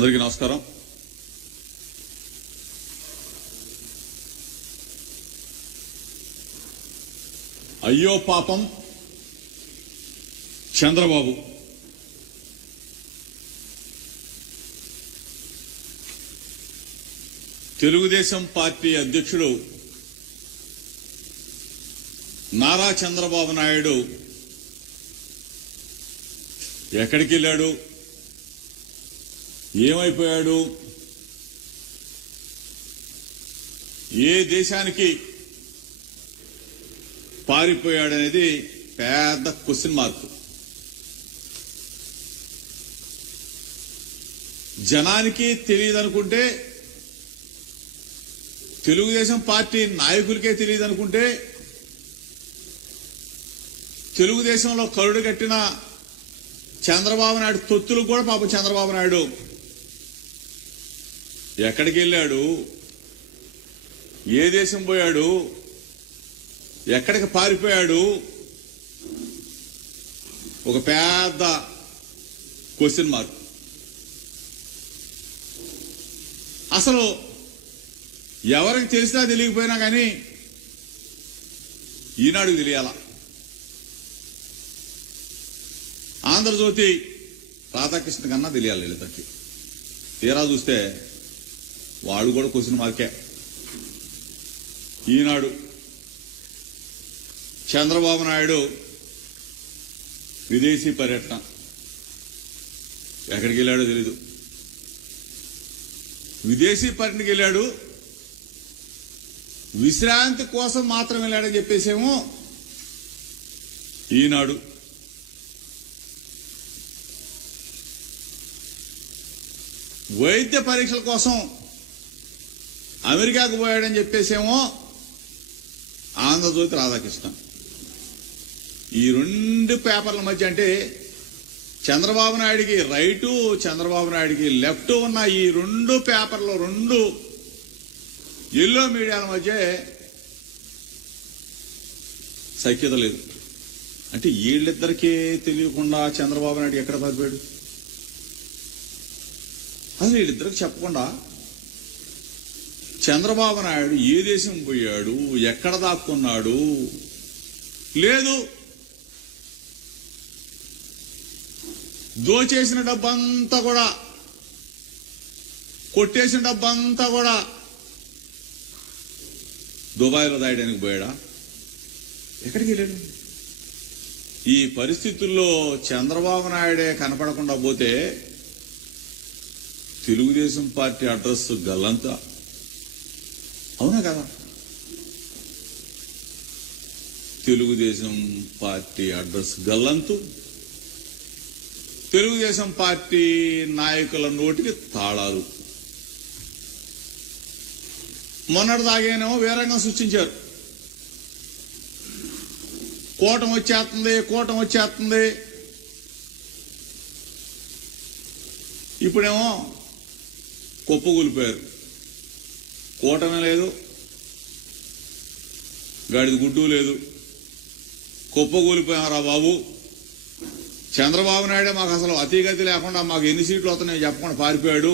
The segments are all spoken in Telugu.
అందరికీ నమస్కారం. అయ్యో పాపం చంద్రబాబు. తెలుగుదేశం పార్టీ అధ్యక్షుడు నారా చంద్రబాబు నాయుడు ఎక్కడికి వెళ్ళాడు, ఏమైపోయాడు, ఏ దేశానికి పారిపోయాడనేది పెద్ద క్వశ్చన్ మార్క్. జనానికి తెలియదనుకుంటే, తెలుగుదేశం పార్టీ నాయకులకే తెలియదనుకుంటే, తెలుగుదేశంలో కరుడు కట్టిన చంద్రబాబు నాయుడు తొత్తులకు కూడా పాపం చంద్రబాబు నాయుడు ఎక్కడికి వెళ్ళాడు, ఏ దేశం పోయాడు, ఎక్కడికి పారిపోయాడు, ఒక పెద్ద క్వశ్చన్ మార్క్. అసలు ఎవరికి తెలిసినా తెలియకపోయినా కానీ ఈనాడుకు తెలియాల. ఆంధ్రజ్యోతి రాధాకృష్ణ కన్నా తెలియాలి వీళ్ళకి. తీరా చూస్తే వాడు కూడా క్వశ్చన్ మార్కే. ఈనాడు చంద్రబాబు నాయుడు విదేశీ పర్యటన ఎక్కడికి వెళ్ళాడో తెలీదు. విదేశీ పర్యటనకి వెళ్ళాడు, విశ్రాంతి కోసం మాత్రం వెళ్ళాడని చెప్పేసేమో ఈనాడు. వైద్య పరీక్షల కోసం అమెరికాకు పోయాడని చెప్పేసేమో ఆంధ్రజ్యోతి రాధాకృష్ణ. ఈ రెండు పేపర్ల మధ్య, అంటే చంద్రబాబు నాయుడికి రైటు, చంద్రబాబు నాయుడికి లెఫ్ట్ ఉన్న ఈ రెండు పేపర్లు, రెండు ఎల్లో మీడియాల మధ్య సఖ్యత లేదు. అంటే వీళ్ళిద్దరికీ తెలియకుండా చంద్రబాబు నాయుడు ఎక్కడ పారిపోయాడు? అసలు వీళ్ళిద్దరికి చెప్పకుండా చంద్రబాబు నాయుడు ఏ దేశం పోయాడు, ఎక్కడ దాక్కున్నాడు లేదు. దోచేసిన డబ్బంతా కూడా, కొట్టేసిన డబ్బంతా కూడా దుబాయ్లో దాయడానికి పోయాడా? ఎక్కడికి వెళ్ళాడు? ఈ పరిస్థితుల్లో చంద్రబాబు నాయుడే కనపడకుండా పోతే తెలుగుదేశం పార్టీ అడ్రస్ గల్లంతా. అవునా కదా? తెలుగుదేశం పార్టీ అడ్రస్ గల్లంతు, తెలుగుదేశం పార్టీ నాయకుల నోటికి తాళాలు. మొన్నటి దాగేనేమో వీరంగం సృష్టించారు. కూటమి వచ్చేస్తుంది, కూటమి వచ్చేస్తుంది. ఇప్పుడేమో కుప్పగూలిపోయారు. కూటమి లేదు, గాడిది గుడ్డు లేదు, కుప్పగూలిపోయారా బాబు. చంద్రబాబు నాయుడే మాకు అసలు అతిగతి లేకుండా మాకు ఎన్ని సీట్లు వస్తున్నాయో చెప్పకుండా పారిపోయాడు,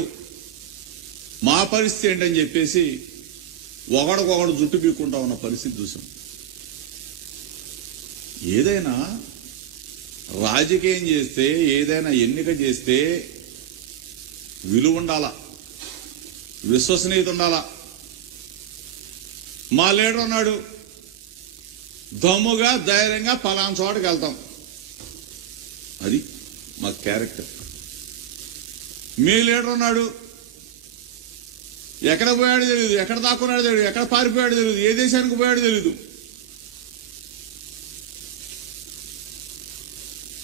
మా పరిస్థితి ఏంటని చెప్పేసి ఒకడికొకడు జుట్టు పీక్కుంటా ఉన్న పరిస్థితి చూసాం. ఏదైనా రాజకీయం చేస్తే, ఏదైనా ఎన్నిక చేస్తే విలువ ఉండాలా, విశ్వసనీయత ఉండాలా. మా లీడర్ ఉన్నాడు, దమ్ముగా ధైర్యంగా పలానా చోటకి వెళ్తాం, అది మా క్యారెక్టర్. మీ లీడర్ ఉన్నాడు, ఎక్కడ పోయాడో తెలియదు, ఎక్కడ దాక్కున్నాడో తెలియదు, ఎక్కడ పారిపోయాడో తెలియదు, ఏ దేశానికి పోయాడో తెలియదు.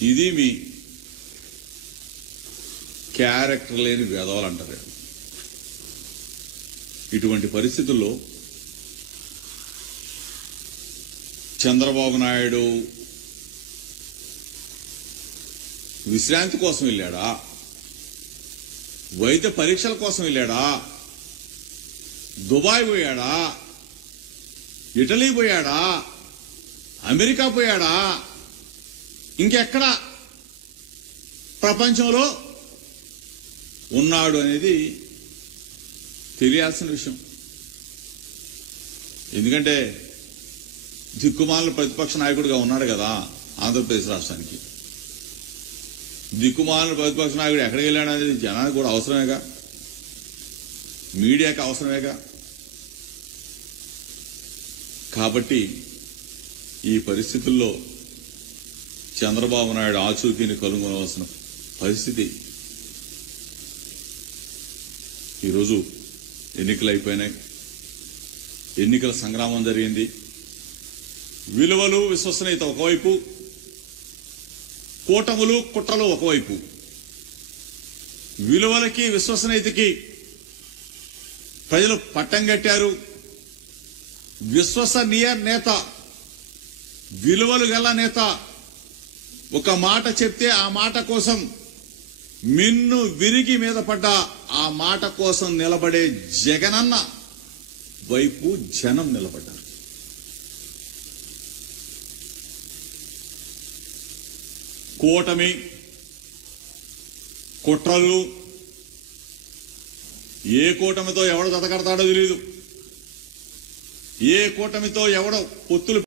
ఇది మీ క్యారెక్టర్ లేని వెధవలు అంటారు. ఇటువంటి పరిస్థితుల్లో చంద్రబాబు నాయుడు విశ్రాంతి కోసం వెళ్ళాడా, వైద్య పరీక్షల కోసం వెళ్ళాడా, దుబాయ్ పోయాడా, ఇటలీ పోయాడా, అమెరికా పోయాడా, ఇంకెక్కడ ప్రపంచంలో ఉన్నాడు అనేది తెలియాల్సిన విషయం. ఎందుకంటే దిక్కుమాల ప్రతిపక్ష నాయకుడిగా ఉన్నాడు కదా ఆంధ్రప్రదేశ్ రాష్ట్రానికి. దిక్కుమాల ప్రతిపక్ష నాయకుడు ఎక్కడికి వెళ్ళాడు అనేది జనానికి కూడా అవసరమేగా, మీడియాకి అవసరమేగా. కాబట్టి ఈ పరిస్థితుల్లో చంద్రబాబు నాయుడు ఆచూకీని కనుగొనవలసిన పరిస్థితి. ఈరోజు ఎన్నికలు అయిపోయినాయి, ఎన్నికల సంగ్రామం జరిగింది. విలువలు విశ్వసనీయత ఒకవైపు, కూటములు కుట్రలు ఒకవైపు. విలువలకి విశ్వసనీయతకి ప్రజలు పట్టం కట్టారు. విశ్వసనీయ నేత, విలువలు గల నేత ఒక మాట చెప్తే ఆ మాట కోసం మిన్ను విరిగి మీద పడ్డ ఆ మాట కోసం నిలబడే జగనన్న వైపు జనం నిలబడ్డారు. కూటమి కుట్రలు, ఏ కూటమితో ఎవడు జతకడతాడో తెలియదు, ఏ కూటమితో ఎవడో పొత్తులు